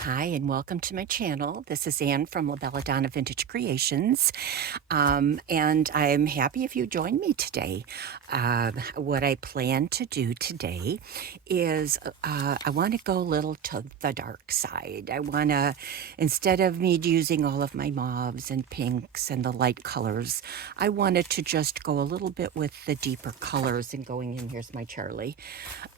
Hi, and welcome to my channel. This is Anne from La Belladonna Vintage Creations, and I'm happy if you join me today. What I plan to do today is I want to go a little to the dark side. I want to, instead of me using all of my mauves and pinks and the light colors, I wanted to just go a little bit with the deeper colors and going in. Here's my Charlie.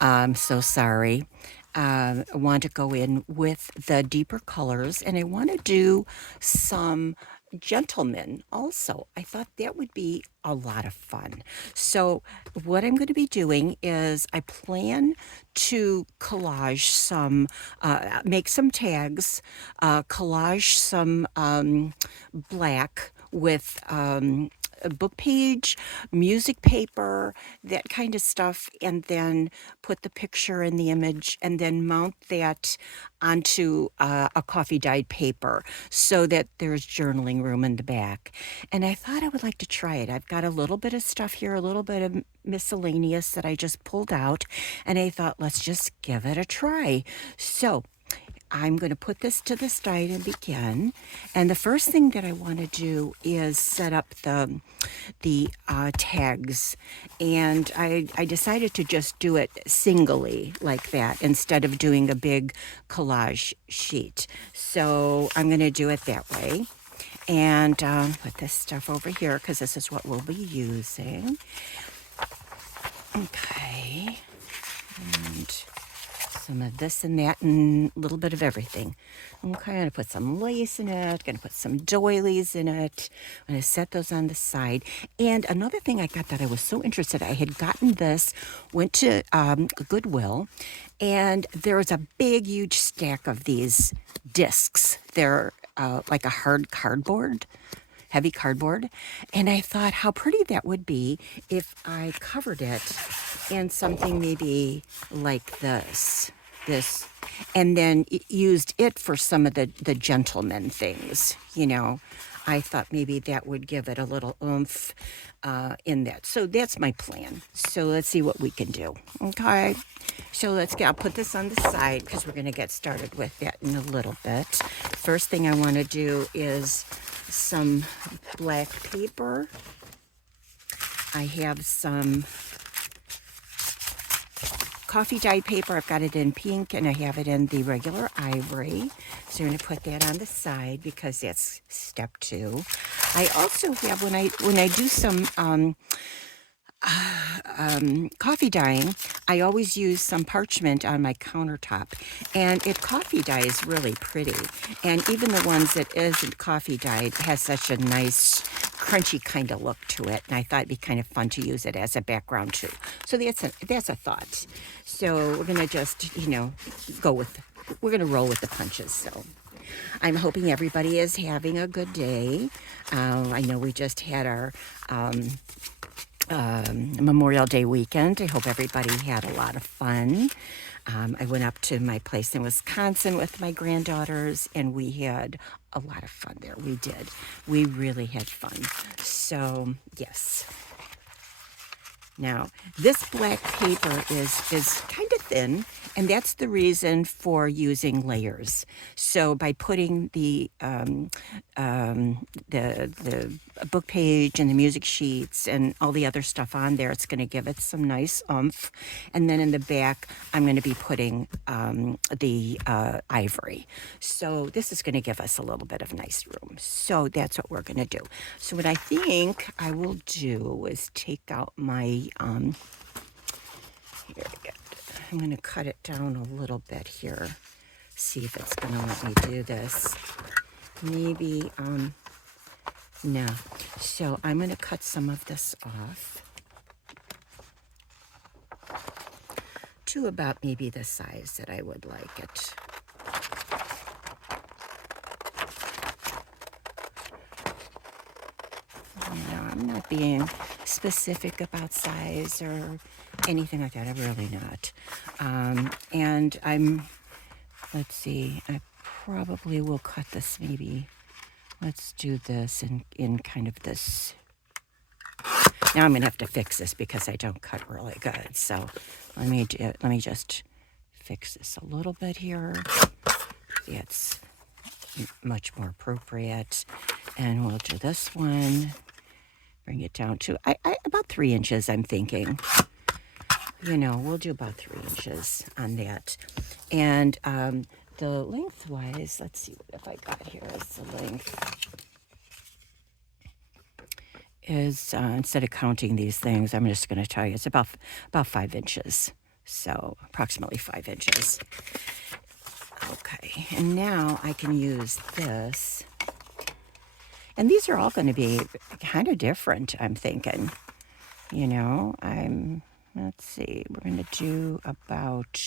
I'm so sorry. I want to go in with the deeper colors, and I want to do some gentlemen also. I thought that would be a lot of fun. So what I'm going to be doing is I plan to collage some, make some tags, collage some black with a book page, music paper, that kind of stuff, and then put the picture in the image and then mount that onto a coffee dyed paper so that there's journaling room in the back. And I thought I would like to try it. I've got a little bit of stuff here, a little bit of miscellaneous that I just pulled out, and I thought, let's just give it a try. So I'm going to put this to the side and begin. And the first thing that I want to do is set up the tags. And I decided to just do it singly like that instead of doing a big collage sheet. So I'm going to do it that way. And put this stuff over here because this is what we'll be using. Okay. And some of this and that and a little bit of everything. Okay, I'm going to put some lace in it, going to put some doilies in it. I'm going to set those on the side. And another thing I got that I was so interested, I had gotten this, went to Goodwill, and there was a big, huge stack of these discs. They're like a hard cardboard, heavy cardboard. And I thought how pretty that would be if I covered it in something maybe like this, and then used it for some of the gentleman things, you know. I thought maybe that would give it a little oomph in that. So that's my plan. So let's see what we can do. Okay. So I'll put this on the side because we're going to get started with that in a little bit. First thing I want to do is some black paper. I have some coffee dyed paper. I've got it in pink and I have it in the regular ivory. So I'm going to put that on the side because that's step 2. I also have, when I do some coffee dyeing, I always use some parchment on my countertop, and coffee dye is really pretty, and even the ones that isn't coffee dyed has such a nice crunchy kind of look to it, and I thought it'd be kind of fun to use it as a background too. So that's a thought. So we're gonna just, we're gonna roll with the punches. So I'm hoping everybody is having a good day. I know we just had our Memorial Day weekend. I hope everybody had a lot of fun. I went up to my place in Wisconsin with my granddaughters, and we had a lot of fun there. We did. We really had fun. So, yes. Now, this black paper is kind of thin, and that's the reason for using layers. So by putting the book page and the music sheets and all the other stuff on there, it's going to give it some nice oomph. And then in the back, I'm going to be putting the ivory. So this is going to give us a little bit of nice room. So that's what we're going to do. So what I think I will do is take out my here we go. I'm going to cut it down a little bit here. See if it's going to let me do this. Maybe, no. So I'm going to cut some of this off to about maybe the size that I would like it. I'm not being specific about size or anything like that. I'm really not. And let's see, I probably will cut this maybe. Let's do this in kind of this. Now I'm going to have to fix this because I don't cut really good. So let me just fix this a little bit here. that's much more appropriate. And we'll do this one, bring it down to about 3 inches, I'm thinking. We'll do about 3 inches on that. And the lengthwise, let's see what if I got here is the length. Is instead of counting these things, I'm just going to tell you it's about 5 inches. So approximately 5 inches. Okay, and now I can use this. And these are all going to be kind of different, I'm thinking. Let's see, we're going to do about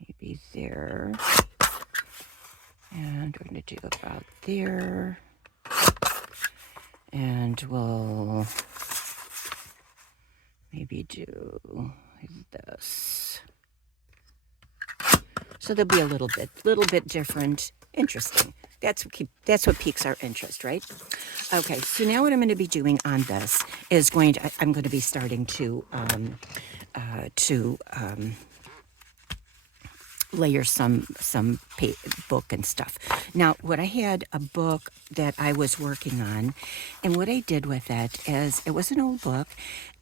maybe there. And we're going to do about there. And we'll maybe do this. So they'll be a little bit different. Interesting. That's what piques our interest, right? Okay, so now what I'm going to be doing on this is I'm going to be starting to layer some book and stuff. Now, what I had a book that I was working on, and what I did with it is it was an old book,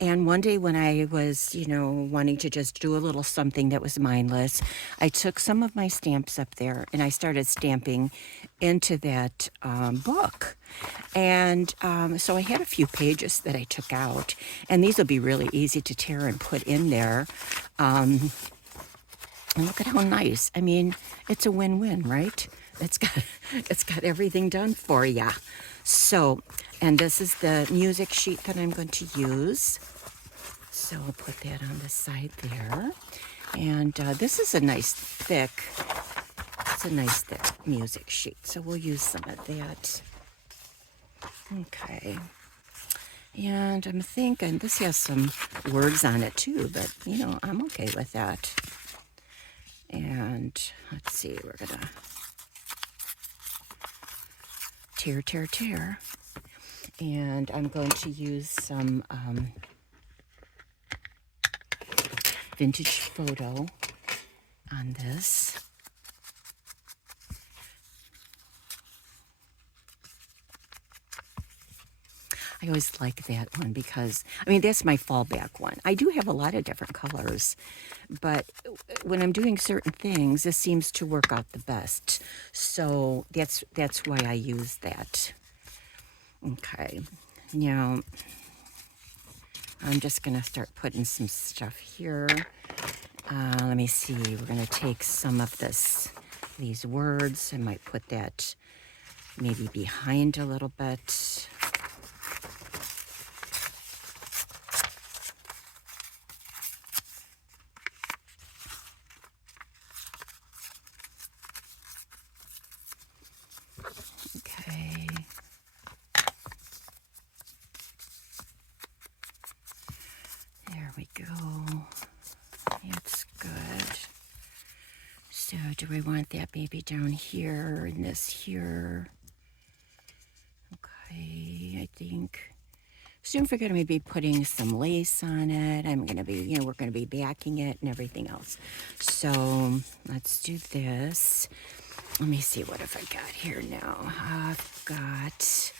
and one day when I was, wanting to just do a little something that was mindless, I took some of my stamps up there and I started stamping into that book. And so I had a few pages that I took out, and these will be really easy to tear and put in there. And look at how nice. I mean, it's a win-win, right? It's got everything done for ya. So, and this is the music sheet that I'm going to use. So I'll put that on the side there. And this is a nice thick music sheet. So we'll use some of that. Okay. And I'm thinking this has some words on it too, but I'm okay with that. And let's see, we're gonna tear. And I'm going to use some vintage photo on this. I always like that one because, that's my fallback one. I do have a lot of different colors, but when I'm doing certain things, this seems to work out the best. So that's why I use that. Okay, now I'm just going to start putting some stuff here. Let me see. We're going to take some of these words. I might put that maybe behind a little bit. Okay. There we go. It's good. So do I want that maybe down here and this here? Okay, I think. Soon we're going to be putting some lace on it. I'm going to be, we're going to be backing it and everything else. So let's do this. Let me see what have I got here now. I've got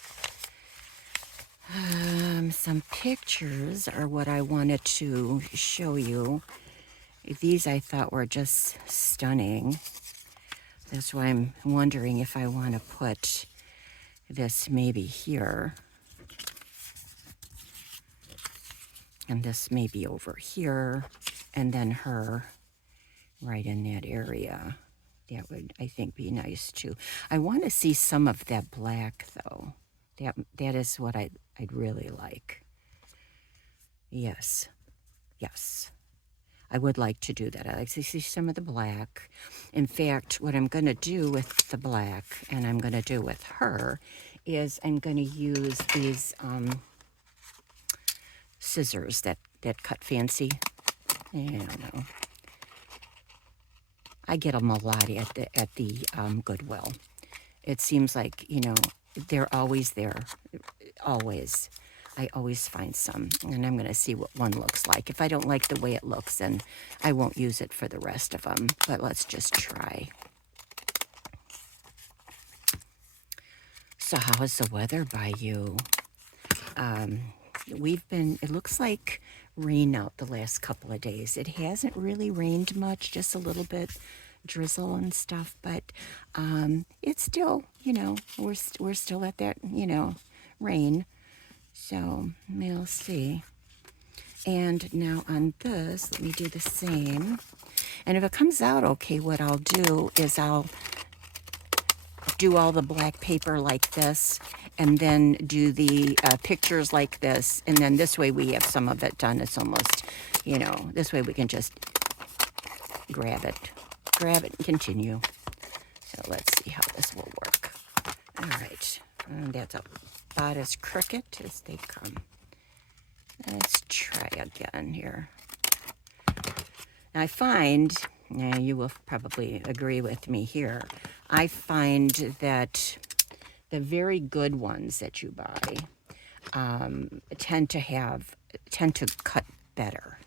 some pictures are what I wanted to show you. These I thought were just stunning. That's why I'm wondering if I want to put this maybe here. And this maybe over here. And then her right in that area. That would, I think, be nice too. I want to see some of that black though. That is what I'd really like. Yes. I would like to do that. I like to see some of the black. In fact, what I'm going to do with the black, and I'm going to do with her, is I'm going to use these scissors that cut fancy. I don't know. I get them a lot at the Goodwill. It seems like, they're always there. Always. I always find some, and I'm going to see what one looks like. If I don't like the way it looks, then I won't use it for the rest of them, but let's just try. So how is the weather by you? It looks like rain out the last couple of days. It hasn't really rained much, just a little bit drizzle and stuff, but it's still, we're still at that, rain. So we'll see. And now on this, let me do the same. And if it comes out okay, what I'll do is I'll do all the black paper like this, and then do the pictures like this, and then this way we have some of it done. It's almost, this way we can just grab it and continue. So let's see how this will work. All right, and that's about as crooked as they come. Let's try again here. Now I find, you will probably agree with me here, I find that the very good ones that you buy tend to cut better.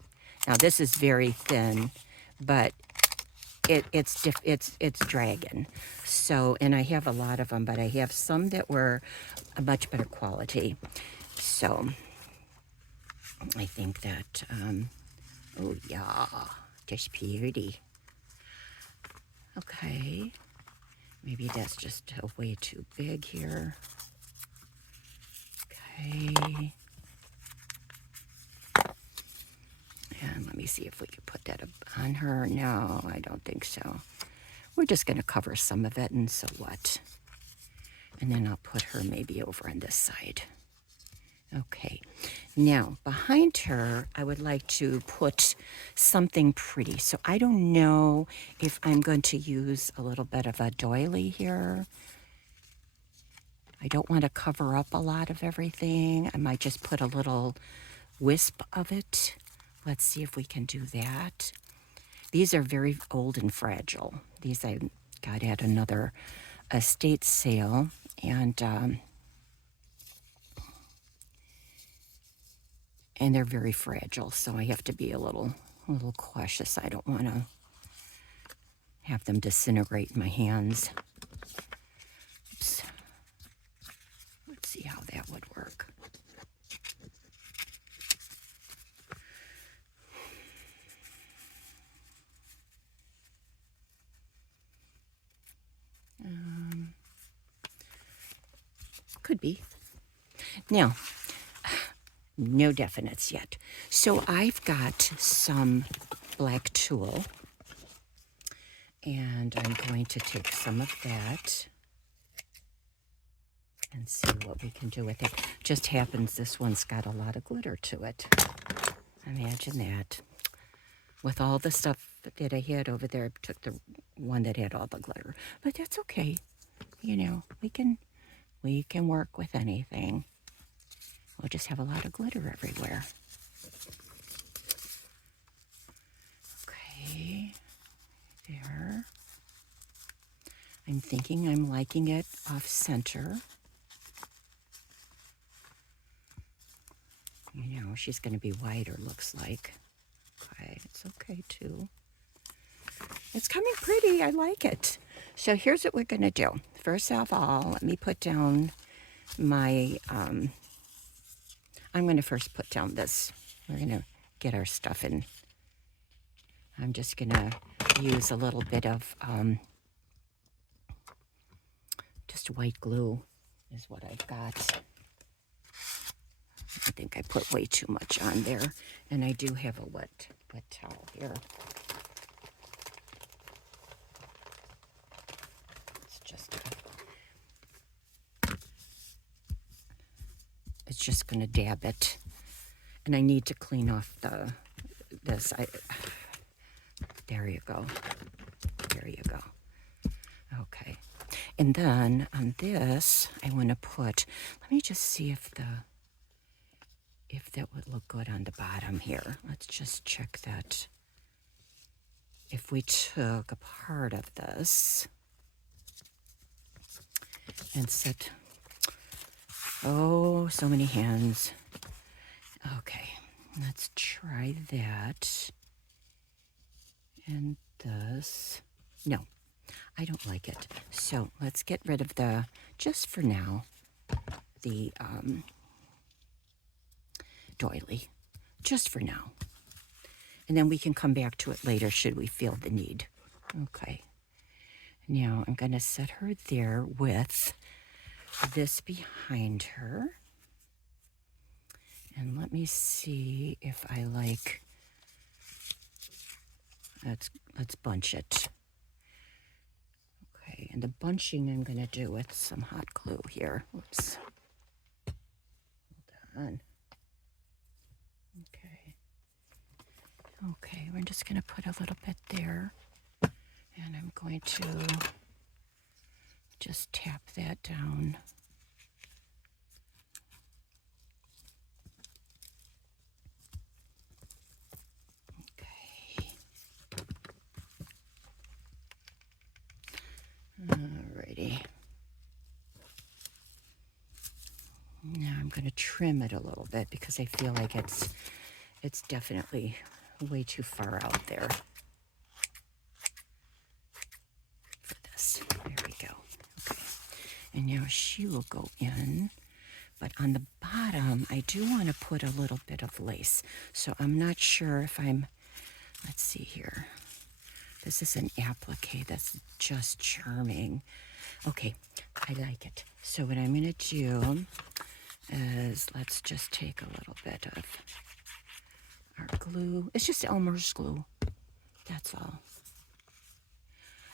Now this is very thin, but it's dragon. So, and I have a lot of them, but I have some that were a much better quality. So I think that, oh yeah, just beauty. Okay. Maybe that's just way too big here. Okay. And let me see if we can put that on her. No, I don't think so. We're just going to cover some of it, and so what? And then I'll put her maybe over on this side. Okay. Now, behind her, I would like to put something pretty. So I don't know if I'm going to use a little bit of a doily here. I don't want to cover up a lot of everything. I might just put a little wisp of it. Let's see if we can do that. These are very old and fragile. These I got at another estate sale, and they're very fragile, so I have to be a little cautious. I don't want to have them disintegrate in my hands. Oops. Let's see how that would work. Could be. Now, no definites yet. So I've got some black tulle, and I'm going to take some of that and see what we can do with it. Just happens this one's got a lot of glitter to it. Imagine that. With all the stuff that I had over there, I took the one that had all the glitter. But that's okay. We can work with anything. We'll just have a lot of glitter everywhere. Okay, there. I'm thinking I'm liking it off center. She's going to be wider, looks like. Okay, it's okay too. It's coming pretty. I like it. So here's what we're going to do. First of all, let me put down my, I'm going to first put down this. We're going to get our stuff in. I'm just going to use a little bit of just white glue is what I've got. I think I put way too much on there, and I do have a wet towel here. It's just going to dab it, and I need to clean off this. There you go. There you go. Okay, and then on this, I want to put. Let me just see if that would look good on the bottom here. Let's just check that. If we took a part of this and set, oh, so many hands. Okay, let's try that. And this. No, I don't like it. So let's get rid of the, just for now, the doily. Just for now. And then we can come back to it later should we feel the need. Okay. Now I'm going to set her there with this behind her. And let me see if I like, let's bunch it. Okay, and the bunching I'm going to do with some hot glue here. Oops. Hold on. Okay. Okay, we're just going to put a little bit there. And I'm going to just tap that down. Okay. Alrighty. Now I'm going to trim it a little bit because I feel like it's definitely way too far out there for this. There we go. Okay. And now she will go in. But on the bottom, I do want to put a little bit of lace. So I'm not sure if let's see here. This is an applique that's just charming. Okay, I like it. So what I'm going to do is let's just take a little bit of our glue. It's just Elmer's glue. That's all.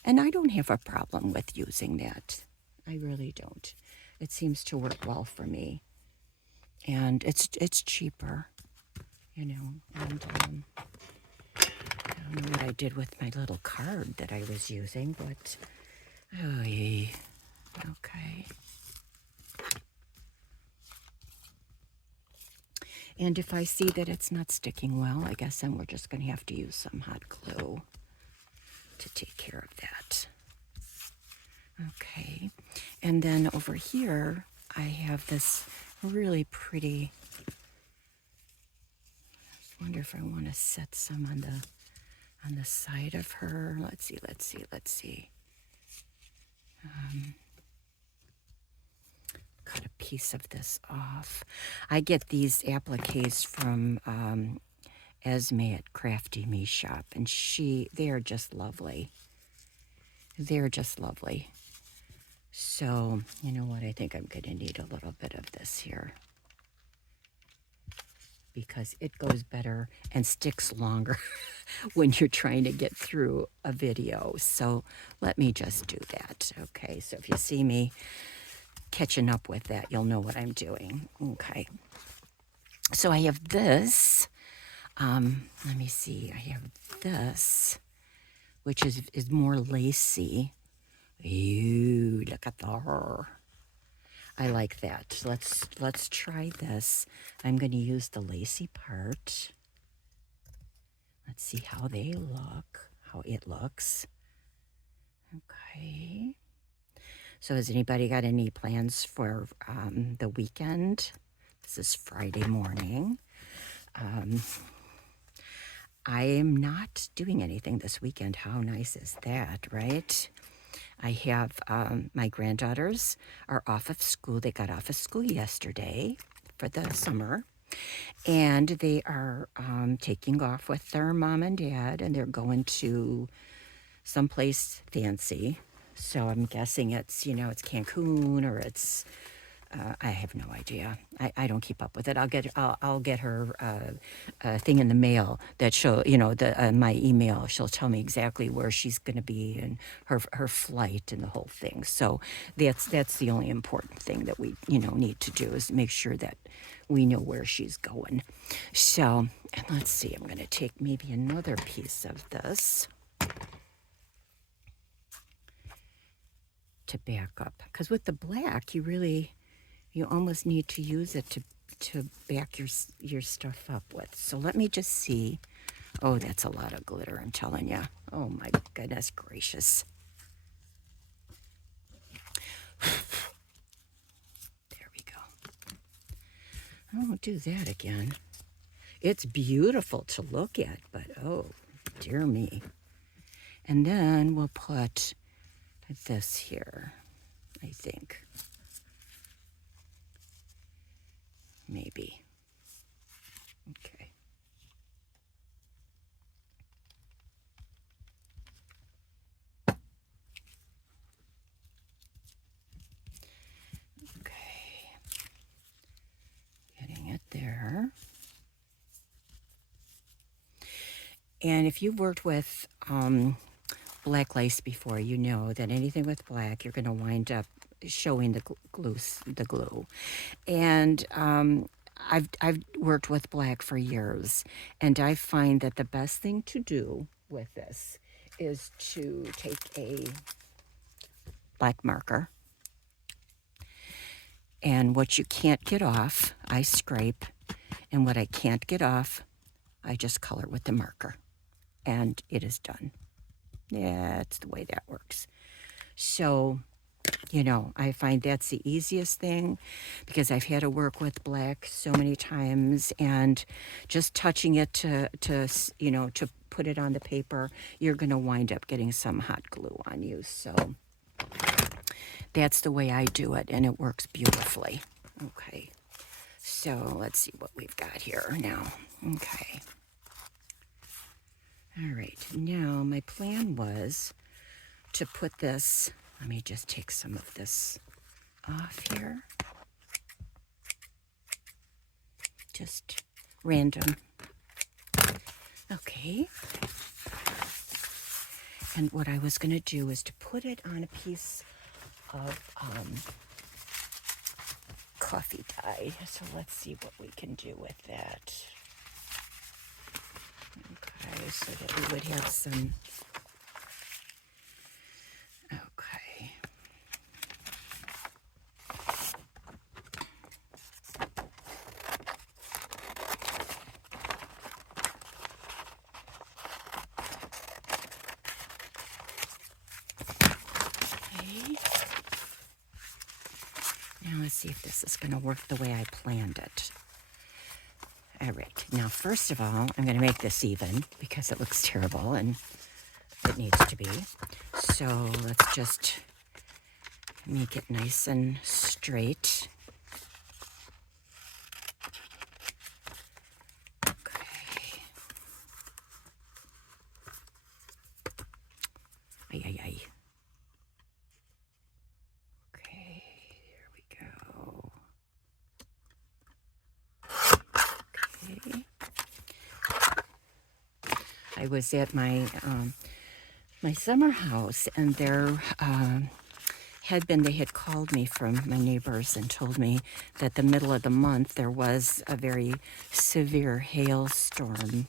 And I don't have a problem with using that. I really don't. It seems to work well for me. And it's cheaper, you know. And I don't know what I did with my little card that I was using, but oh yeah. Okay. And if I see that it's not sticking well, I guess then we're just going to have to use some hot glue to take care of that. Okay. And then over here, I have this really pretty, I wonder if I want to set some on the side of her. Let's see. Cut a piece of this off. I get these appliques from Esme at Crafty Me Shop, and they are just lovely. They're just lovely. So, you know what? I think I'm going to need a little bit of this here because it goes better and sticks longer when you're trying to get through a video. So let me just do that. Okay, so if you see me catching up with that, you'll know what I'm doing. Okay. So I have this. Let me see. I have this, which is more lacy. Ooh, look at her. I like that. Let's try this. I'm going to use the lacy part. Let's see how they look, how it looks. Okay. So has anybody got any plans for the weekend? This is Friday morning. I am not doing anything this weekend. How nice is that, right? I have my granddaughters are off of school. They got off of school yesterday for the summer. And they are taking off with their mom and dad, and they're going to someplace fancy. So I'm guessing it's Cancun or it's, I have no idea. I don't keep up with it. I'll get her a thing in the mail that my email. She'll tell me exactly where she's going to be and her flight and the whole thing. So that's the only important thing that we need to do is make sure that we know where she's going. So, and let's see. I'm going to take maybe another piece of this to back up, because with the black you almost need to use it to back your stuff up with. So let me just see. Oh, that's a lot of glitter, I'm telling you. Oh my goodness gracious. There we go. I won't do that again. It's beautiful to look at, but oh, dear me. And then we'll put this here, I think. Maybe. Okay. Okay. Getting it there. And if you've worked with black lace before, you know that anything with black, you're going to wind up showing the glue. And I've worked with black for years, and I find that the best thing to do with this is to take a black marker, and what you can't get off, I scrape, and what I can't get off, I just color with the marker, and it is done. Yeah, that's the way that works. So, you know, I find that's the easiest thing because I've had to work with black so many times, and just touching it to put it on the paper, you're going to wind up getting some hot glue on you. So that's the way I do it, and it works beautifully. Okay, so let's see what we've got here now. Okay. All right, now my plan was to put this, let me just take some of this off here. Just random. Okay. And what I was going to do is to put it on a piece of coffee dye. So let's see what we can do with that. Okay, so that we would have some. Okay. Now let's see if this is going to work the way I planned it. All right, now first of all, I'm going to make this even because it looks terrible and it needs to be. So let's just make it nice and straight. Okay. Ay, ay, ay. Okay, here we go. Okay. I was at my summer house, and there they had called me from my neighbors and told me that the middle of the month there was a very severe hailstorm,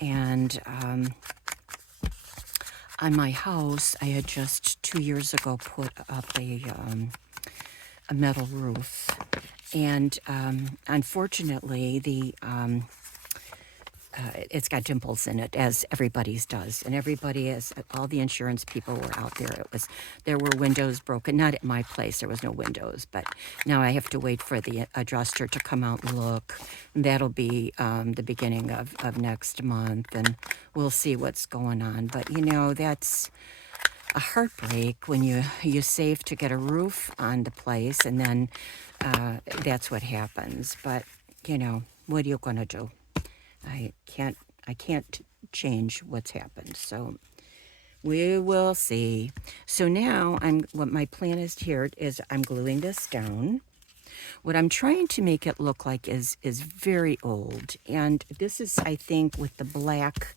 and on my house I had just 2 years ago put up a metal roof, and unfortunately it's got dimples in it, as everybody's does, and all the insurance people were out there. There were windows broken, not at my place, there was no windows, but now I have to wait for the adjuster to come out and look. That'll be the beginning of next month, and we'll see what's going on. But you know, that's a heartbreak when you save to get a roof on the place, and then that's what happens. But you know, what are you gonna do? I can't change what's happened, so we will see. So now what my plan is here is I'm gluing this down. What I'm trying to make it look like is very old, and this is, I think, with the black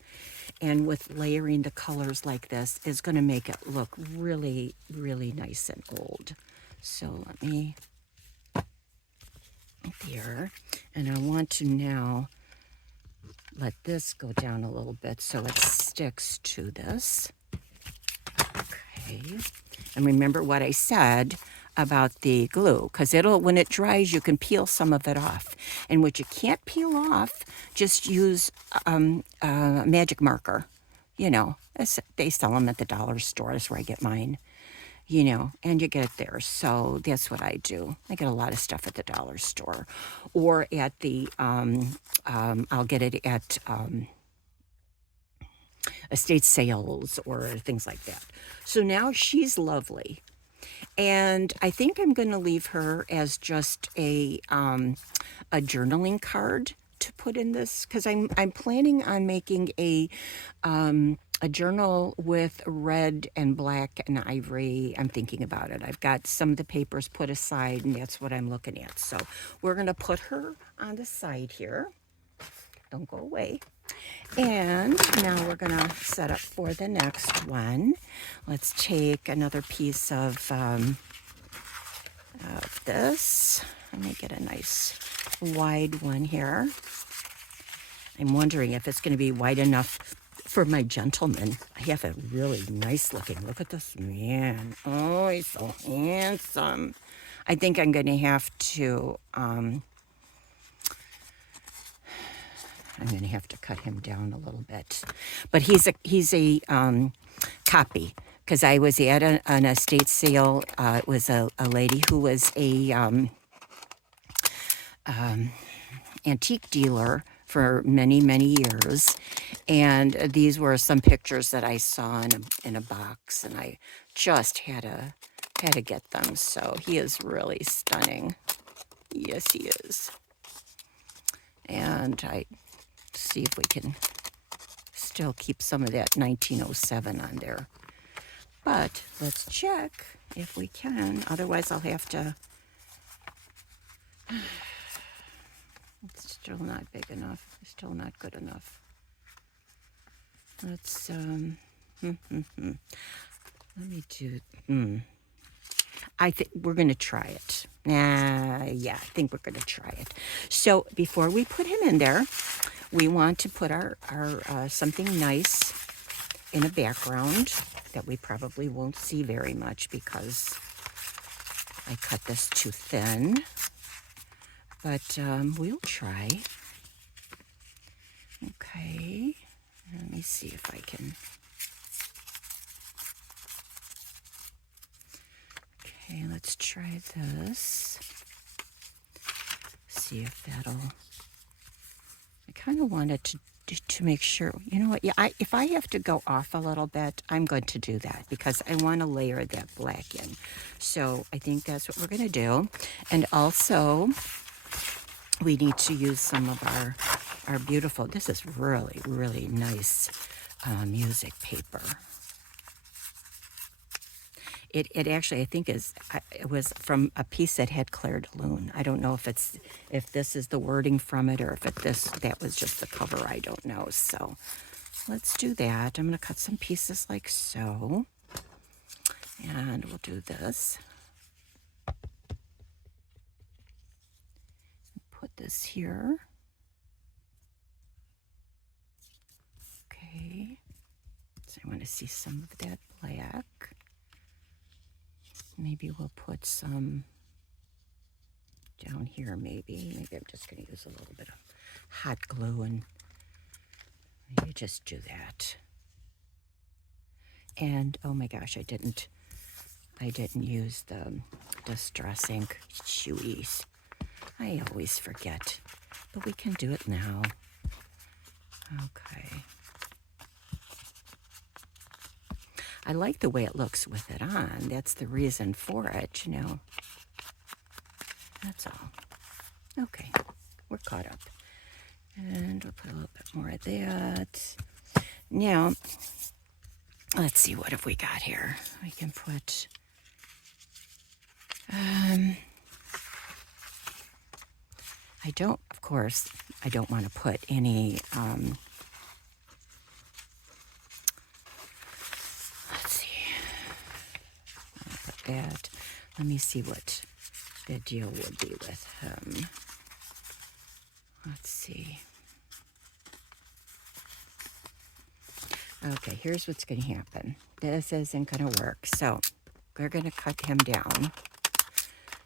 and with layering the colors like this, is going to make it look really, really nice and old. So let me here, and I want to now let this go down a little bit so it sticks to this. Okay. And remember what I said about the glue, because when it dries, you can peel some of it off. And what you can't peel off, just use a magic marker. You know, they sell them at the dollar store. That's where I get mine. you know, and you get it there. So that's what I do. I get a lot of stuff at the dollar store or at the, I'll get it at estate sales or things like that. So now she's lovely. And I think I'm going to leave her as just a journaling card to put in this because I'm planning on making a journal with red and black and ivory. I'm thinking about it. I've got some of the papers put aside, and that's what I'm looking at. So we're going to put her on the side here. Don't go away. And now we're going to set up for the next one. Let's take another piece of this. Let me get a nice wide one here. I'm wondering if it's going to be wide enough for my gentleman. I have a really nice looking. Look at this man. Oh, he's so handsome. I think I'm going to have to cut him down a little bit. But he's a copy because I was at an estate sale. It was a lady who was a antique dealer for many, many years. And these were some pictures that I saw in a box, and I just had to get them. So he is really stunning. Yes, he is. And I see if we can still keep some of that 1907 on there. But let's check if we can. Otherwise, I'll have to. It's still not big enough. It's still not good enough. Let's let me do. I think we're going to try it. Yeah, I think we're going to try it. So before we put him in there, we want to put our something nice in a background that we probably won't see very much because I cut this too thin. But we'll try. Okay, let me see if I can. Okay, let's try this. See if that'll. I kind of wanted to make sure. You know what? Yeah, if I have to go off a little bit, I'm going to do that because I want to layer that black in. So I think that's what we're going to do, and also. We need to use some of our beautiful, this is really, really nice music paper. It actually, I think it was from a piece that had Claire de Lune. I don't know if this is the wording from it or if that was just the cover, I don't know. So let's do that. I'm going to cut some pieces like so. And we'll do this. Put this here. Okay. So I want to see some of that black. Maybe we'll put some down here, maybe. Maybe I'm just going to use a little bit of hot glue and maybe just do that. And oh my gosh, I didn't use the Distress ink chewies. I always forget, but we can do it now. Okay. I like the way it looks with it on. That's the reason for it, you know. That's all. Okay, we're caught up. And we'll put a little bit more of that. Now, let's see, what have we got here? We can put... of course, I don't want to put any, let's see, I'll put that. Let me see what the deal would be with him. Let's see. Okay, here's what's going to happen. This isn't going to work, so we're going to cut him down,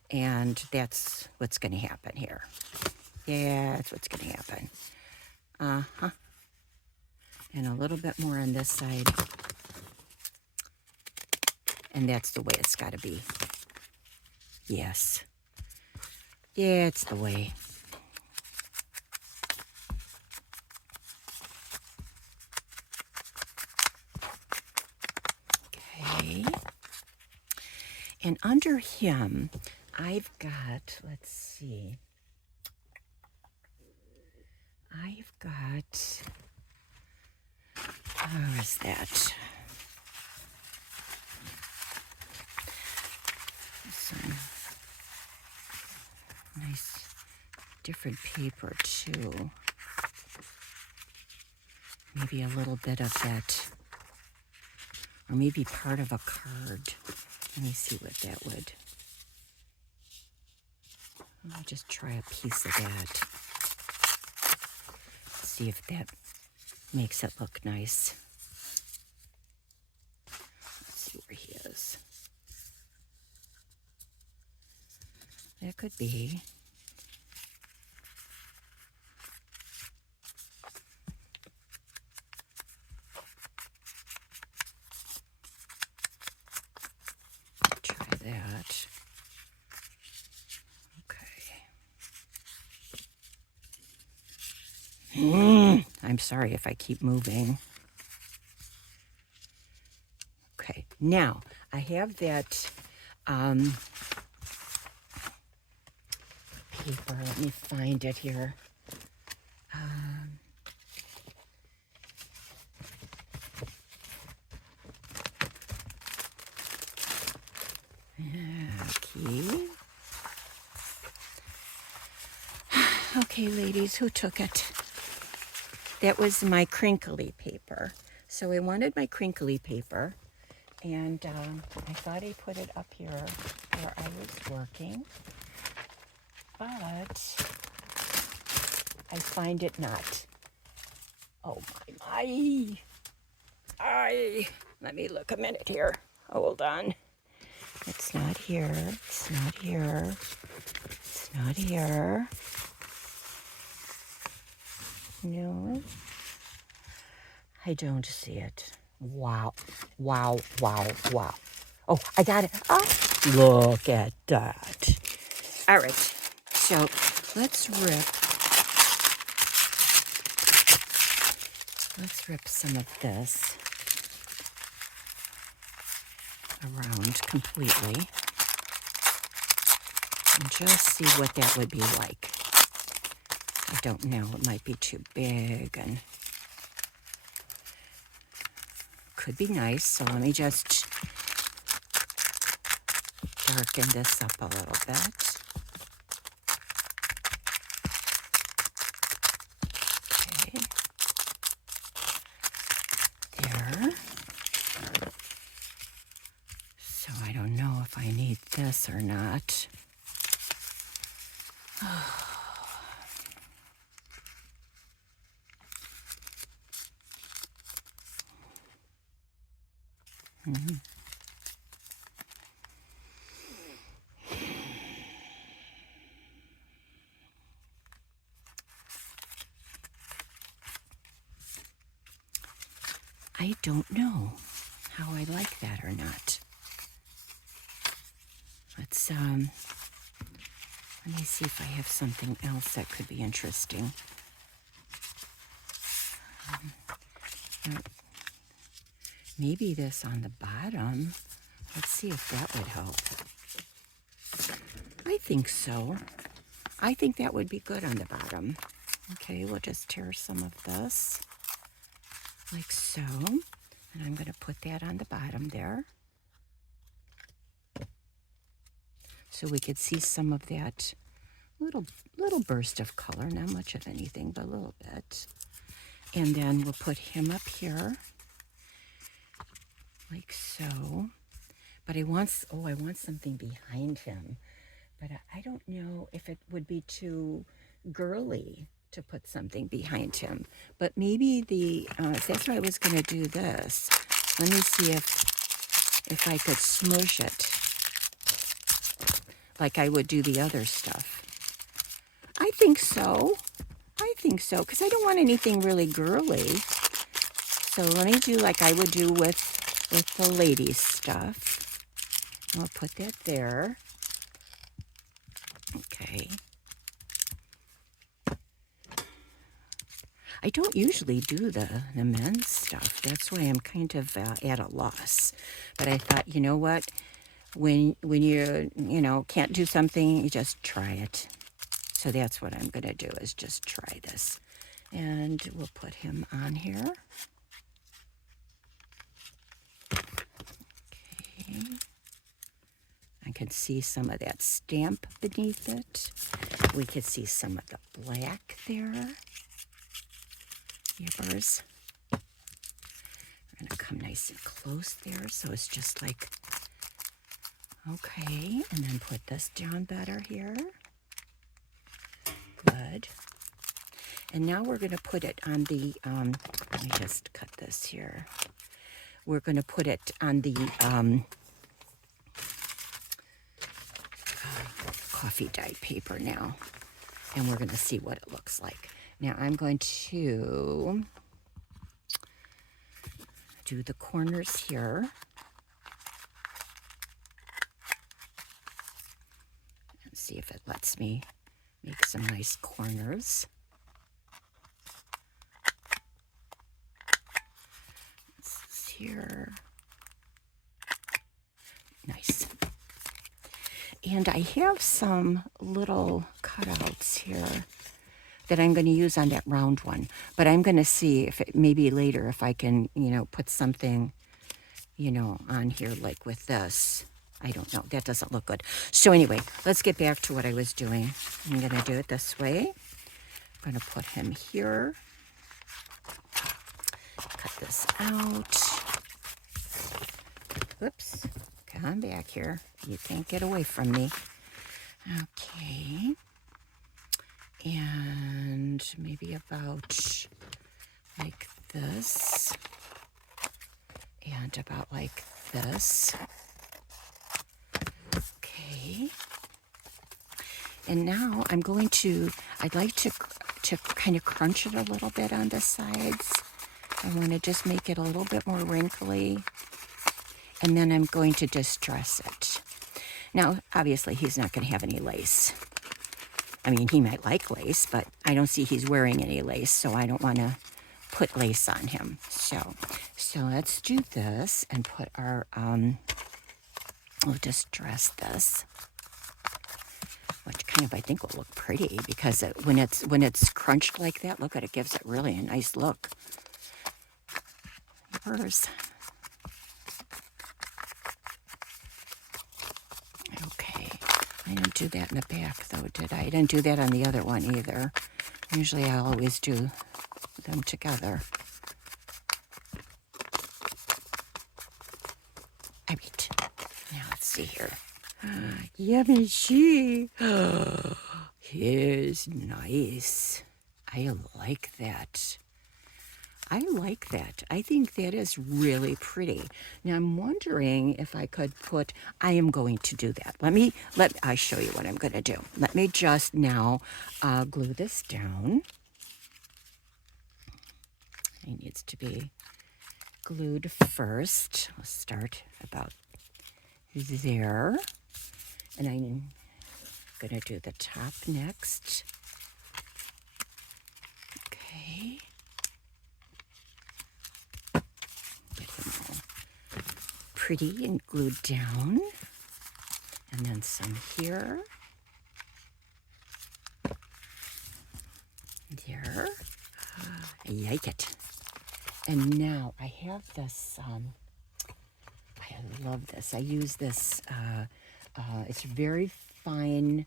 and that's what's going to happen here. Yeah, that's what's going to happen. And a little bit more on this side. And that's the way it's got to be. Yes. Yeah, it's the way. Okay. And under him, I've got, let's see. I've got, how is that? Some nice different paper too. Maybe a little bit of that, or maybe part of a card. Let me see what that would. I'll just try a piece of that. See if that makes it look nice. Let's see where he is. That could be. Try that. Okay. I'm sorry if I keep moving. Okay, now I have that paper. Let me find it here. Okay. Okay, ladies, who took it? That was my crinkly paper. So I wanted my crinkly paper, and I thought I put it up here where I was working, but I find it not. Oh my. Let me look a minute here. Hold on. It's not here. It's not here. It's not here. No. I don't see it. Wow. Wow, wow, wow. Oh, I got it. Oh, look at that. All right. So let's rip some of this around completely and just see what that would be like. I don't know, it might be too big and could be nice, so let me just darken this up a little bit. Okay. There. So I don't know if I need this or not. I don't know how I like that or not. Let's let me see if I have something else that could be interesting. Maybe this on the bottom. Let's see if that would help. I think so. I think that would be good on the bottom. Okay, we'll just tear some of this like so. And I'm going to put that on the bottom there. So we could see some of that little burst of color. Not much of anything, but a little bit. And then we'll put him up here like so. But I want something behind him. But I don't know if it would be too girly to put something behind him. But maybe that's why I was going to do this. Let me see if I could smoosh it like I would do the other stuff. I think so. Because I don't want anything really girly. So let me do like I would do with the ladies' stuff. I'll put that there. Okay. I don't usually do the men's stuff. That's why I'm kind of at a loss. But I thought, you know what? When you can't do something, you just try it. So that's what I'm going to do, is just try this. And we'll put him on here. Okay. I can see some of that stamp beneath it. We could see some of the black there. Yours. We're going to come nice and close there, so it's just like, okay, and then put this down better here. Good. And now we're going to put it on the, let me just cut this here. We're going to put it on the coffee dyed paper now, and we're going to see what it looks like. Now I'm going to do the corners here. And see if it lets me make some nice corners. This is here. Nice. And I have some little cutouts here that I'm going to use on that round one. But I'm going to see if it, maybe later, if I can, put something, on here like with this. I don't know. That doesn't look good. So anyway, let's get back to what I was doing. I'm going to do it this way. I'm going to put him here. Cut this out. Whoops. Come back here. You can't get away from me. Okay. And maybe about like this. And about like this. Okay. And now I'm going to, I'd like to kind of crunch it a little bit on the sides. I want to just make it a little bit more wrinkly. And then I'm going to distress it. Now, obviously, he's not going to have any lace. I mean, he might like lace, but I don't see he's wearing any lace, so I don't want to put lace on him. So let's do this and put our, we'll distress this, which kind of I think will look pretty because when it's crunched like that, look at it, gives it really a nice look. Yours. I didn't do that in the back, though, did I? I didn't do that on the other one, either. Usually I always do them together. I mean, now let's see here. Yummy she. Here's nice. I like that. I like that. I think that is really pretty. Now I'm wondering if I could put, I am going to do that. Let I show you what I'm going to do. Let me just now glue this down. It needs to be glued first. I'll start about there. And I'm going to do the top next. Okay. Pretty and glued down, and then some here, there. I like it. And now I have this. I love this. I use this. It's very fine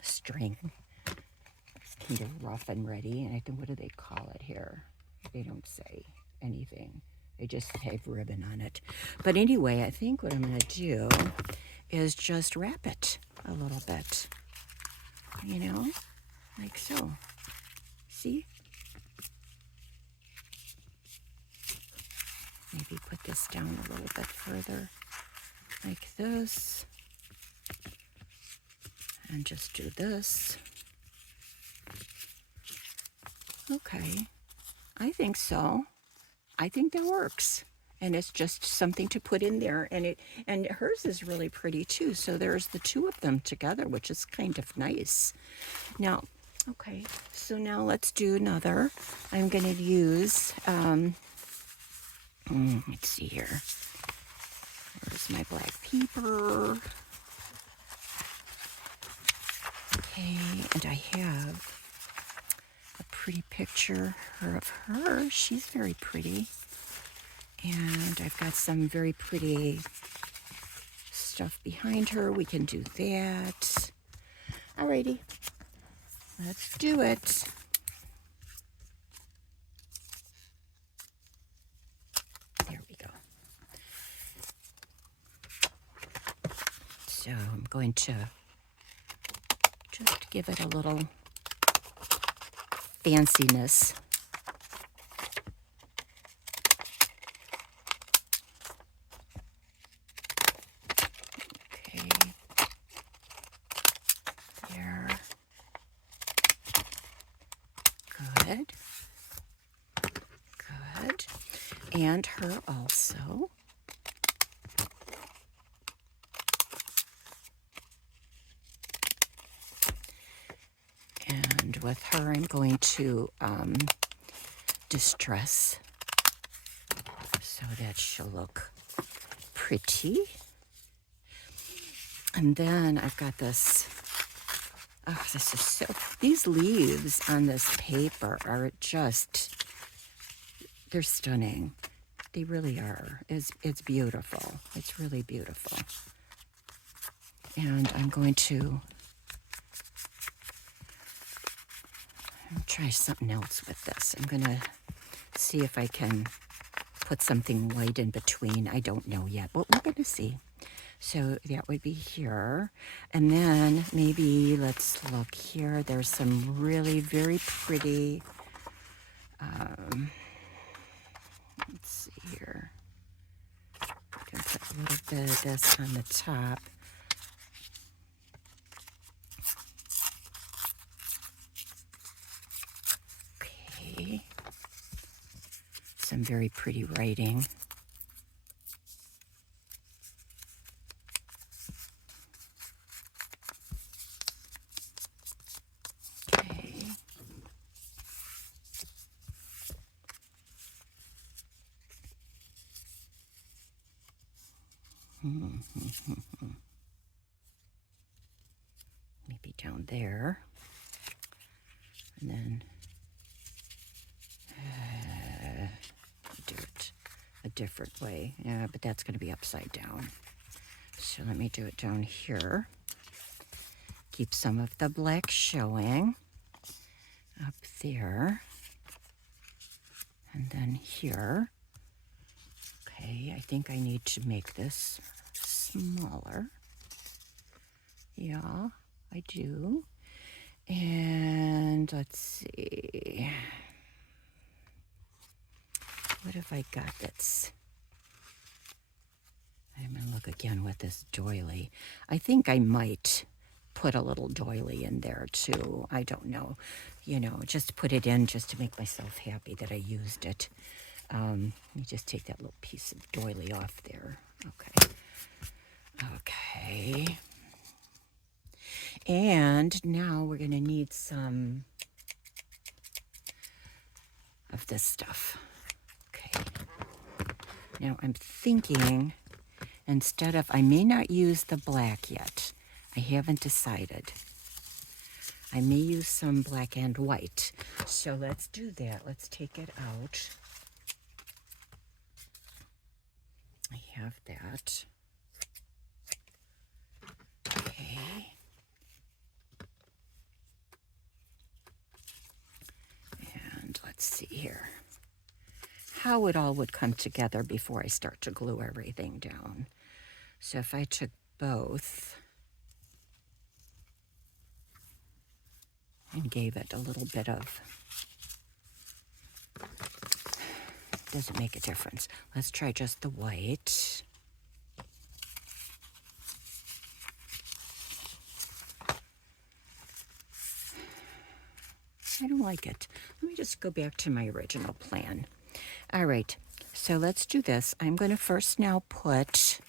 string. It's kind of rough and ready. And I think, what do they call it here? They don't say anything. They just have ribbon on it. But anyway, I think what I'm going to do is just wrap it a little bit. Like so. See? Maybe put this down a little bit further, like this. And just do this. Okay. I think so. I think that works. And it's just something to put in there, and hers is really pretty too. So there's the two of them together, which is kind of nice. Now, okay, so now let's do another. I'm going to use, let's see here. There's my black paper. Okay, and I have a pretty picture of her. She's very pretty. And I've got some very pretty stuff behind her. We can do that. Alrighty, let's do it. There we go. So I'm going to just give it a little fanciness. Okay. There. Good. Good. And her also. And with her, I'm going to distress so that she'll look pretty. And then I've got this, oh, this is so, these leaves on this paper are just, they're stunning. They really are. It's beautiful. It's really beautiful. And I'm going to try something else with this. I'm going to see if I can put something white in between. I don't know yet, but we're going to see. So that would be here. And then maybe let's look here. There's some really very pretty, let's see here. I can put a little bit of this on the top. Okay. Some very pretty writing. Maybe down there. And then do it a different way. Yeah, but that's going to be upside down. So let me do it down here. Keep some of the black showing up there. And then here. Okay, I think I need to make this smaller. Yeah, I do. And let's see. What have I got that's... I'm going to look again with this doily. I think I might put a little doily in there too. I don't know. You know, just put it in just to make myself happy that I used it. Let me just take that little piece of doily off there. Okay. Okay. And now we're going to need some of this stuff. Okay. Now I'm thinking, instead of, I may not use the black yet. I haven't decided. I may use some black and white. So let's do that. Let's take it out. I have that. Okay. And let's see here. How it all would come together before I start to glue everything down. So if I took both and gave it a little bit of, doesn't make a difference. Let's try just the white. I don't like it. Let me just go back to my original plan. All right, So let's do this. I'm going to first now put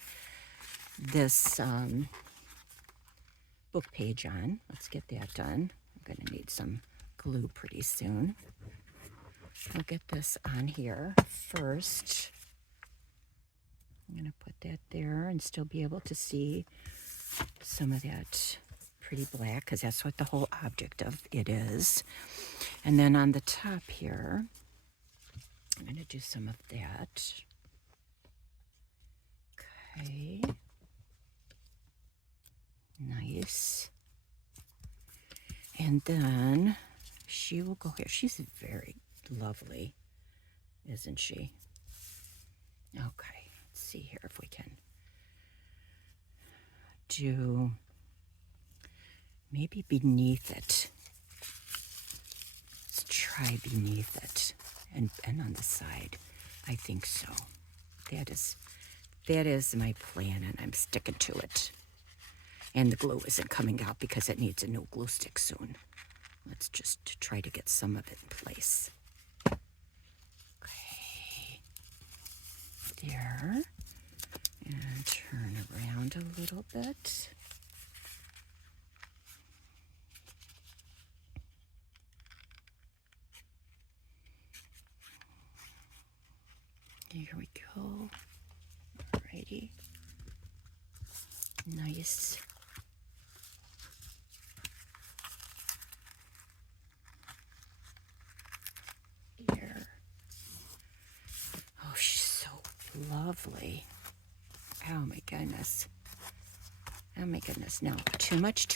this book page on. Let's get that done. I'm going to need some glue pretty soon. I'll get this on here first. I'm going to put that there and still be able to see some of that pretty black, because that's what the whole object of it is. And then on the top here, I'm going to do some of that. Okay. Nice. And then she will go here. She's very lovely, isn't she? Okay, let's see here if we can do maybe beneath it. Let's try beneath it and on the side. I think so. That is my plan, and I'm sticking to it. And the glue isn't coming out because it needs a new glue stick soon. Let's just try to get some of it in place. Okay. There. And turn around a little bit. Here we go. Alrighty. Nice. Here. Oh, she's so lovely. Oh my goodness. Oh my goodness. No, too much.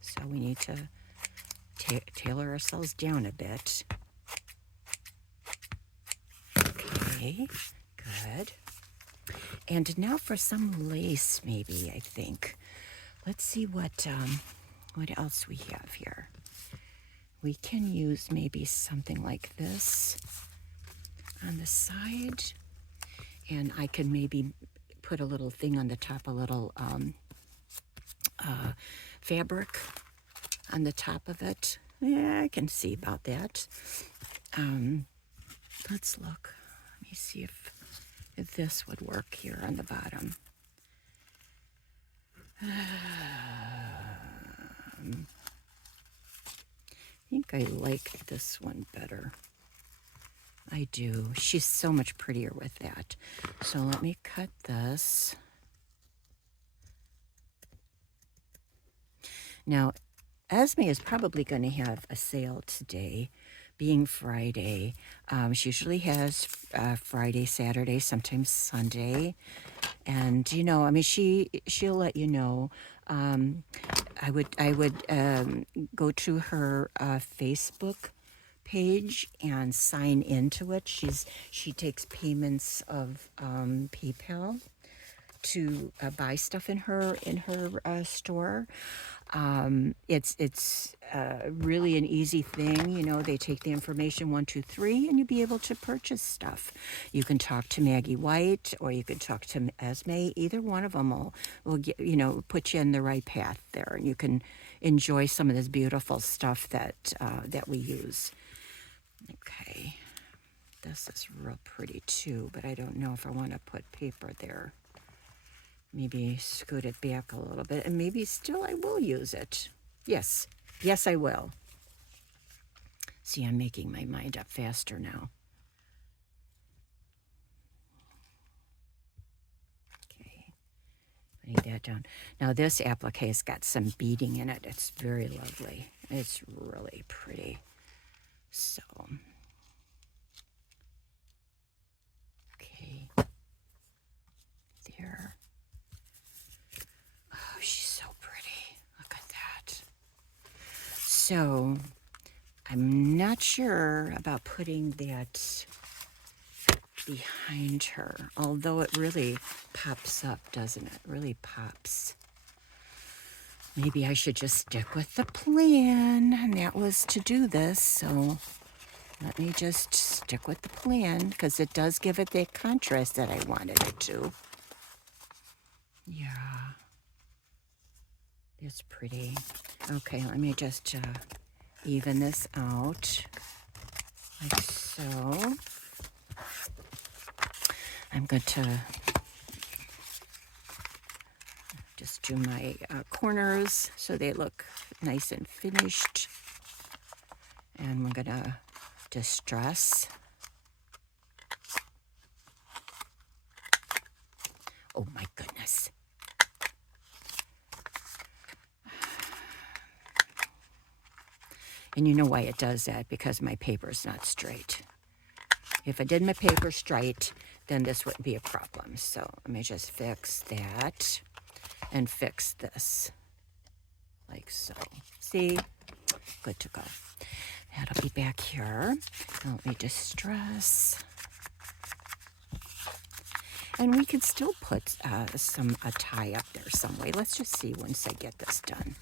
So we need to tailor ourselves down a bit. Okay, good. And now for some lace, maybe, I think. Let's see what else we have here. We can use maybe something like this on the side. And I can maybe put a little thing on the top, a little fabric on the top of it. Yeah, I can see about that. Let's look. Let me see if this would work here on the bottom. I think I like this one better. I do. She's so much prettier with that. So let me cut this. Now, Esme is probably going to have a sale today, being Friday. She usually has Friday, Saturday, sometimes Sunday. And, you know, I mean, she'll let you know. I would go to her Facebook page and sign into it. She takes payments of PayPal to buy stuff in her store. It's really an easy thing. You know, they take the information 1, 2, 3, and you'll be able to purchase stuff. You can talk to Maggie White, or you could talk to Esme. Either one of them will get, you know, put you in the right path there, and you can enjoy some of this beautiful stuff that we use. Okay, this is real pretty too, but I don't know if I want to put paper there. Maybe scoot it back a little bit, and maybe still I will use it. Yes, I will. See, I'm making my mind up faster now. Okay, putting that down. Now this applique's got some beading in it. It's very lovely. It's really pretty. So, okay, there. Oh, she's so pretty. Look at that. So, I'm not sure about putting that behind her, although it really pops up, doesn't it? Really pops. Maybe I should just stick with the plan, and that was to do this, so let me just stick with the plan, because it does give it the contrast that I wanted it to. Yeah. It's pretty. Okay, let me just even this out, like so. I'm going to just do my corners so they look nice and finished. And we're going to distress. Oh my goodness. And you know why it does that? Because my paper's not straight. If I did my paper straight, then this wouldn't be a problem. So let me just fix that and fix this. Like so. See? Good to go. That'll be back here. Now let me distress. And we could still put a tie up there some way. Let's just see once I get this done.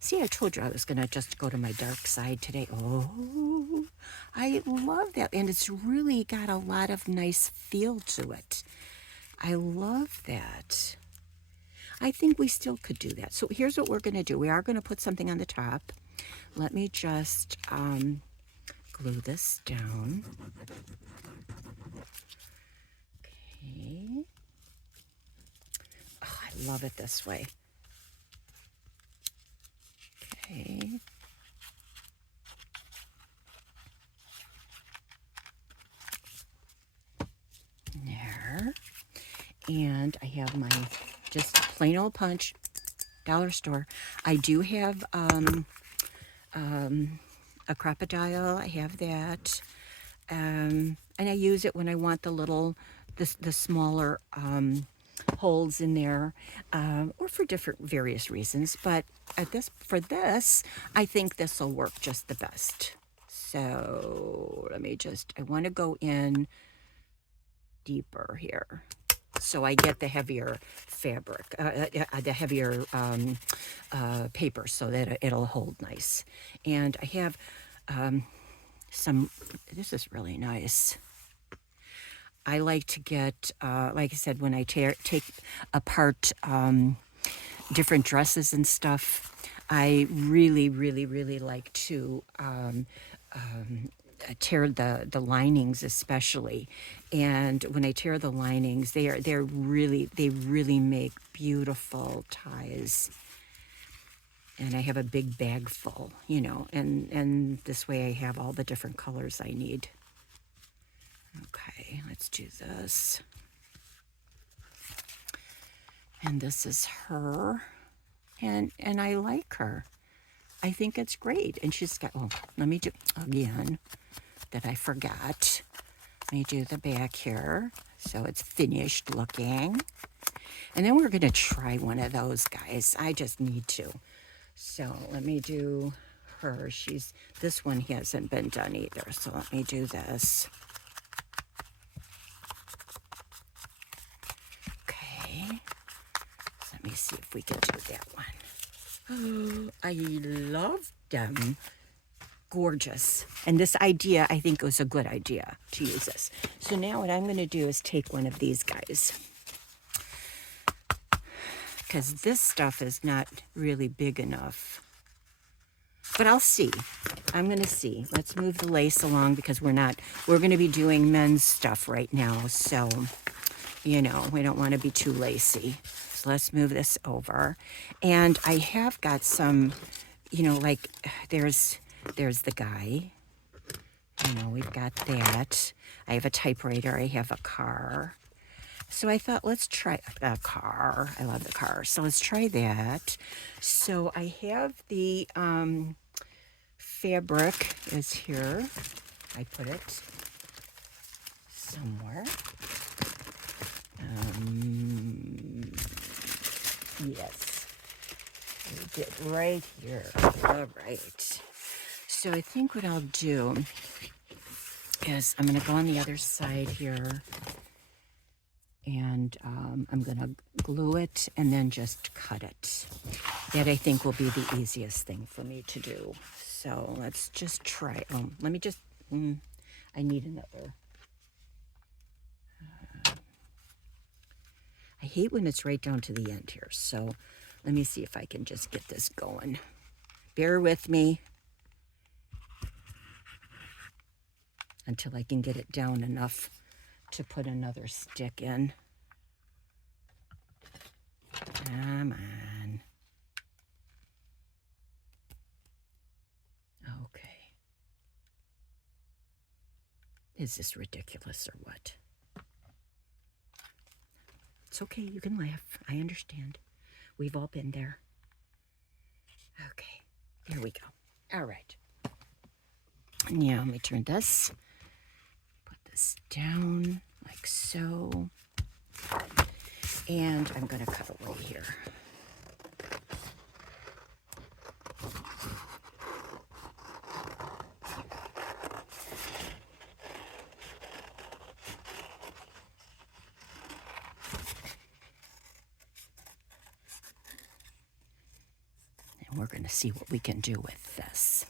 See, I told you I was going to just go to my dark side today. Oh, I love that. And it's really got a lot of nice feel to it. I love that. I think we still could do that. So here's what we're going to do. We are going to put something on the top. Let me just glue this down. Okay. Oh, I love it this way. Okay. There. And I have my just plain old punch, dollar store. I do have a crocodile. I have that. And I use it when I want the little, the smaller holes in there, or for different various reasons. But for this, I think this will work just the best. So let me I want to go in deeper here. So I get the heavier fabric, the heavier paper, so that it'll hold nice. And I have this is really nice. I like to get, like I said, when I take apart different dresses and stuff, I really, really, really like to tear the linings especially. And when I tear the linings, they really make beautiful ties. And I have a big bag full, you know, and this way I have all the different colors I need. Okay, let's do this. And this is her. And I like her. I think it's great. And she's got, oh, let me do, again, that I forgot. Let me do the back here. So it's finished looking. And then we're going to try one of those guys. I just need to. So let me do her. This one hasn't been done either. So let me do this. Okay. Let me see if we can do that one. Oh, I love them. Gorgeous. And this idea, I think, was a good idea to use this. So now what I'm going to do is take one of these guys. Because this stuff is not really big enough. But I'll see. I'm going to see. Let's move the lace along because we're going to be doing men's stuff right now. So, you know, we don't want to be too lacy. So let's move this over. And I have got some, you know, like there's the guy. You know, we've got that. I have a typewriter. I have a car. So I thought, let's try a car. I love the car. So let's try that. So I have the fabric is here. I put it somewhere. Yes. I did right here. All right. So I think what I'll do is I'm going to go on the other side here. And I'm going to glue it and then just cut it. That I think will be the easiest thing for me to do. So let's just try. Let me just, I need another. I hate when it's right down to the end here. So let me see if I can just get this going. Bear with me. until I can get it down enough to put another stick in. Come on. Okay. Is this ridiculous or what? It's okay, you can laugh. I understand. We've all been there. Okay, there we go. All right. Now let me turn this. Put this down like so. And I'm going to cut away here. And we're going to see what we can do with this.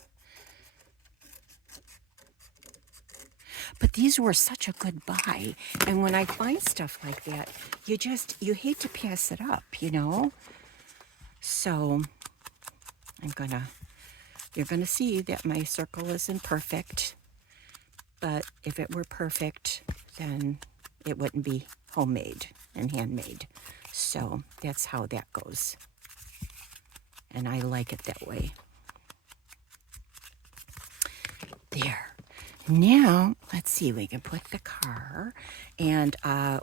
But these were such a good buy. And when I find stuff like that, you hate to pass it up, you know? So you're gonna see that my circle isn't perfect. But if it were perfect, then it wouldn't be homemade and handmade. So that's how that goes. And I like it that way. There. Now, let's see, we can put the car, and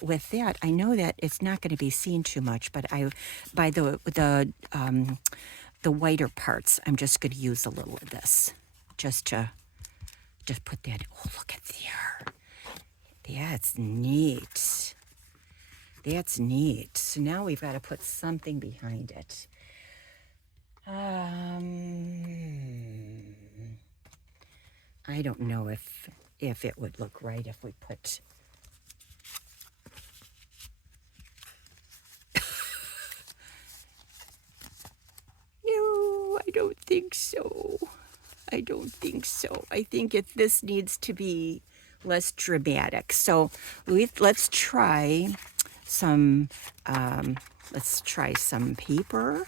with that, I know that it's not going to be seen too much, but by the whiter parts, I'm just going to use a little of this, just put that. Oh, look at there. That's neat. That's neat. So now we've got to put something behind it. I don't know if it would look right if we put... No, I don't think so. I don't think so. I think this needs to be less dramatic. So let's try some paper.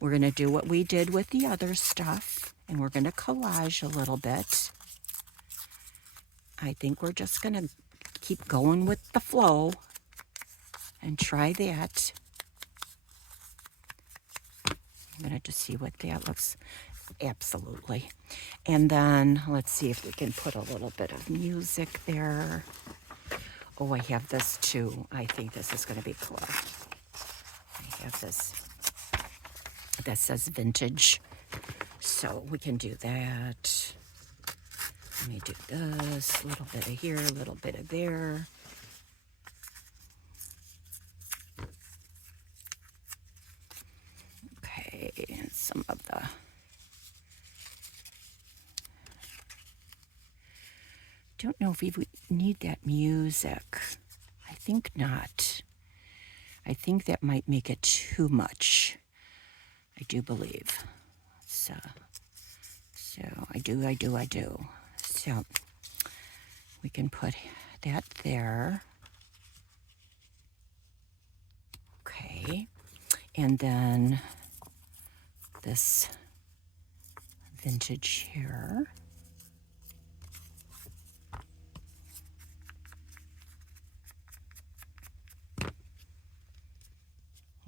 We're going to do what we did with the other stuff, and we're going to collage a little bit. I think we're just going to keep going with the flow and try that. I'm going to just see what that looks. Absolutely. And then let's see if we can put a little bit of music there. Oh, I have this too. I think this is going to be cool. I have this that says vintage. So we can do that. Let me do this. A little bit of here, a little bit of there. Okay, and some of the... Don't know if we need that music. I think not. I think that might make it too much. I do believe. So I do. So we can put that there. Okay. And then this vintage here.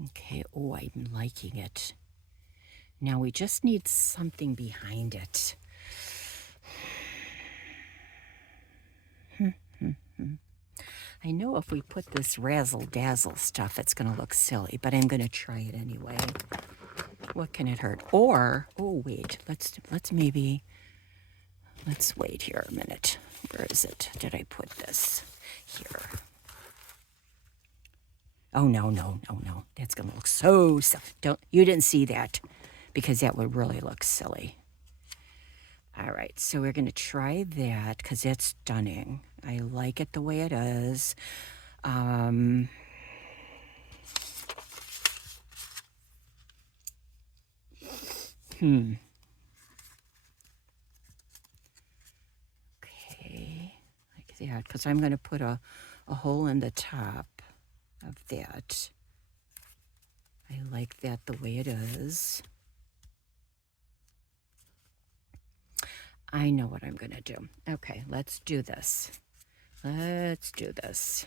Okay, oh, I'm liking it. Now we just need something behind it. I know if we put this razzle-dazzle stuff, it's going to look silly, but I'm going to try it anyway. What can it hurt? Or, oh, wait, let's wait here a minute. Where is it? Did I put this? Here. Oh, no. That's going to look so silly. You didn't see that, because that would really look silly. All right, so we're going to try that because it's stunning. I like it the way it is. Okay, like that, because I'm going to put a hole in the top of that. I like that the way it is. I know what I'm going to do. Okay, let's do this. Let's do this.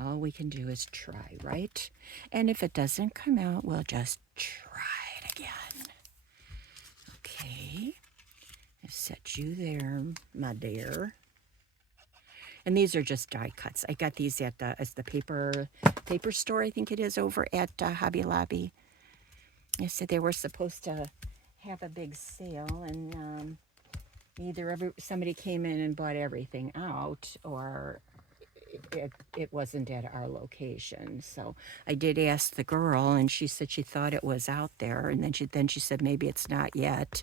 All we can do is try, right? And if it doesn't come out, we'll just try it again. Okay, I set you there, my dear. And these are just die cuts. I got these at the paper store, I think it is, over at Hobby Lobby. They said they were supposed to have a big sale, and either somebody came in and bought everything out, or it wasn't at our location. So I did ask the girl, and she said she thought it was out there, and then she said maybe it's not yet.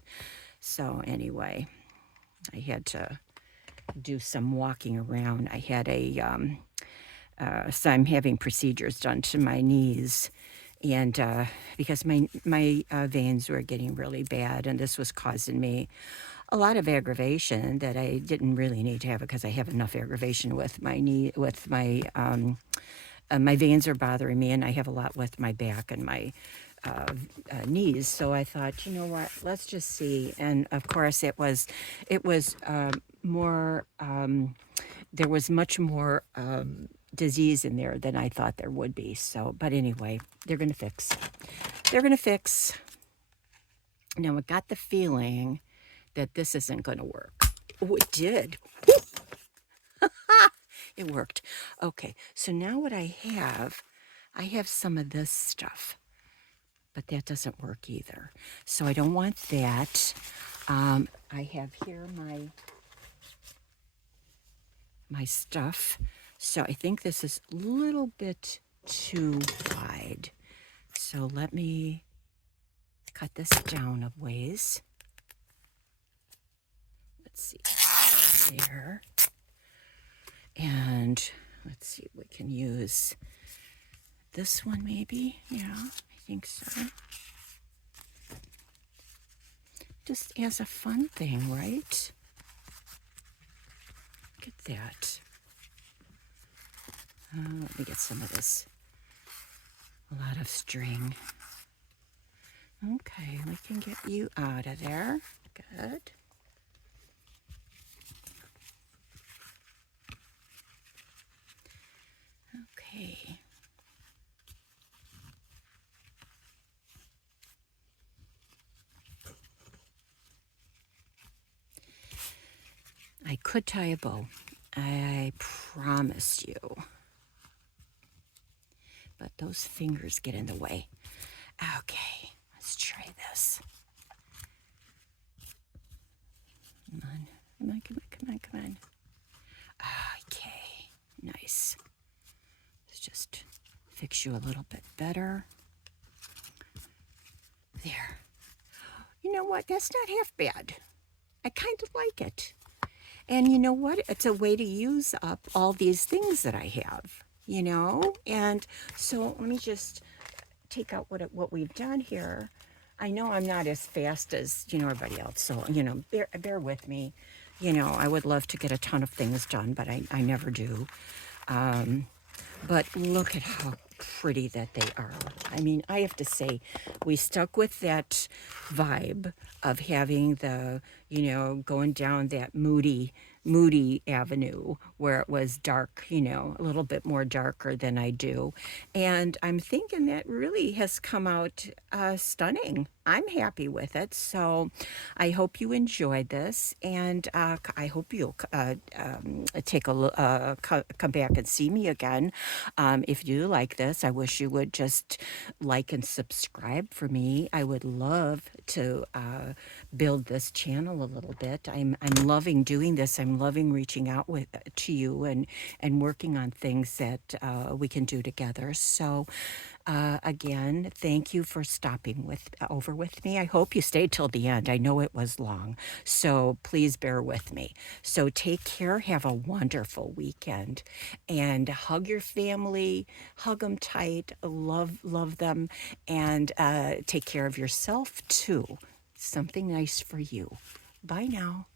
So anyway, I had to do some walking around. I had so I'm having procedures done to my knees, and because my veins were getting really bad, and this was causing me a lot of aggravation that I didn't really need to have, because I have enough aggravation with my knee, with my veins are bothering me, and I have a lot with my back and my knees. So I thought, you know what, let's just see. And of course, it was more. There was much more disease in there than I thought there would be. So, but anyway, they're gonna fix. They're gonna fix. Now I got the feeling that this isn't going to work. Oh, it did. It worked. Okay, so now what I have some of this stuff, but that doesn't work either. So I don't want that. I have here my stuff. So I think this is a little bit too wide. So let me cut this down a ways. Let's see, there. And let's see, we can use this one maybe. Yeah, I think so. Just as a fun thing, right? Look at that. Let me get some of this. A lot of string. Okay, we can get you out of there. Good. Okay. I could tie a bow. I promise you. But those fingers get in the way. Okay, let's try this. Come on, come on, come on, come on, come on. Okay, nice. Let's just fix you a little bit better. There. You know what? That's not half bad. I kind of like it. And you know what? It's a way to use up all these things that I have, you know? And so let me just take out what we've done here. I know I'm not as fast as, everybody else. So, bear with me. I would love to get a ton of things done, but I never do. But look at how pretty that they are. I mean, I have to say, we stuck with that vibe of having the, going down that moody avenue where it was dark, a little bit more darker than I do. And I'm thinking that really has come out stunning. I'm happy with it. So I hope you enjoyed this, and I hope you'll come back and see me again. If you like this, I wish you would just like and subscribe for me. I would love to build this channel a little bit. I'm loving doing this. I'm loving reaching out to you and working on things that we can do together. So again, thank you for stopping over with me. I hope you stayed till the end. I know it was long, so please bear with me. So take care. Have a wonderful weekend, and hug your family. Hug them tight. Love them, and take care of yourself too. Something nice for you. Bye now.